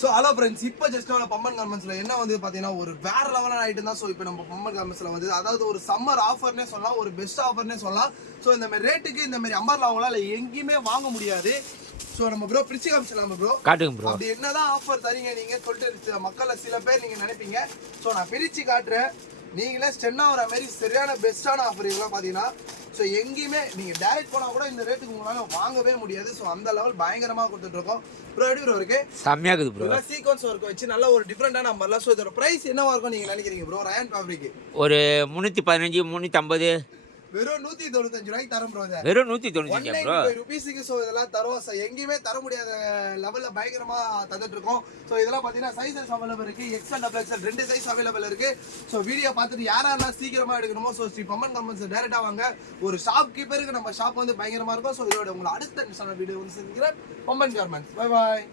So hello friends, இப்போ just பம்மன் கார்மெண்ட்ஸில் என்ன வந்து பார்த்தீங்கன்னா ஒரு வேற லெவலான ஐட்டம் தான். ஸோ இப்போ நம்ம பம்மன் கார்மெண்ட்ஸில் வந்து அதாவது ஒரு சம்மர் ஆஃபர்னே சொல்லலாம், ஒரு பெஸ்ட் ஆஃபர்னே சொல்லலாம். ஸோ இந்த மாதிரி ரேட்டுக்கு இந்த மாதிரி அம்பர்லாவெல்லாம் இல்லை எங்கேயுமே வாங்க முடியாது. ஸோ நம்ம ப்ரோ பிரிச்சு காமிச்சிடலாம் ப்ரோ. காட்டுங்க ப்ரோ. அப்படி என்னதான் ஆஃபர் தரீங்க நீங்கள் சொல்லிட்டு மக்களை சில பேர் நீங்கள் நினைப்பீங்க. ஸோ நான் பிரித்து காட்டுறேன், நீங்களே ஸ்டென் ஆகிற மாதிரி சரியான பெஸ்ட்டான ஆஃபர் இதெல்லாம் பார்த்தீங்கன்னா. ஸோ எங்கேயுமே நீங்கள் டேரக்ட் போனால் கூட இந்த ரேட்டுக்கு உங்களால் வாங்கவே முடியாது. ஸோ அந்த லெவல் பயங்கரமாக கொடுத்துட்ருக்கோம் ப்ரோ. எப்படி ப்ரோ இருக்கு? செம்மையாக இருக்குது ப்ரோ. சீக்வன்ஸ் ஒர்க் வச்சு நல்ல ஒரு டிஃப்ரெண்டான நம்பர்லாம். ஸோ இதோட ப்ரைஸ் என்னவா இருக்கும் நீங்கள் நினைக்கிறீங்க ப்ரோ? ரயான் ஃபேப்ரிக் ஒரு 315 350 வெறும் 195 ரூபாய்க்கு தரும் ப்ரோ. வெறும் 195 ப்ரோ ருபீஸுக்கு. ஸோ இதெல்லாம் தரும். ஸோ எங்கேயுமே தர முடியாத லெவலில் பயங்கரமாக தந்துட்டு இருக்கோம். ஸோ இதெல்லாம் பார்த்தீங்கன்னா சைஸஸ் அவைலபிள் இருக்குது, XL double XL 2 size available இருக்குது. ஸோ வீடியோ பார்த்துட்டு யாரெல்லாம் சீக்கிரமாக எடுக்கணுமோ ஸோ ஸ்ரீ பம்மன் கார்மெண்ட்ஸ் டேரெக்டாக வாங்க. ஒரு ஷாப் கீப்பருக்கு நம்ம ஷாப் வந்து பயங்கரமாக இருக்கும். ஸோ இதோட உங்களை அடுத்த வீடியோ வந்து செஞ்சுக்கிறேன். பம்மன் கார்மெண்ட்ஸ். Bye bye.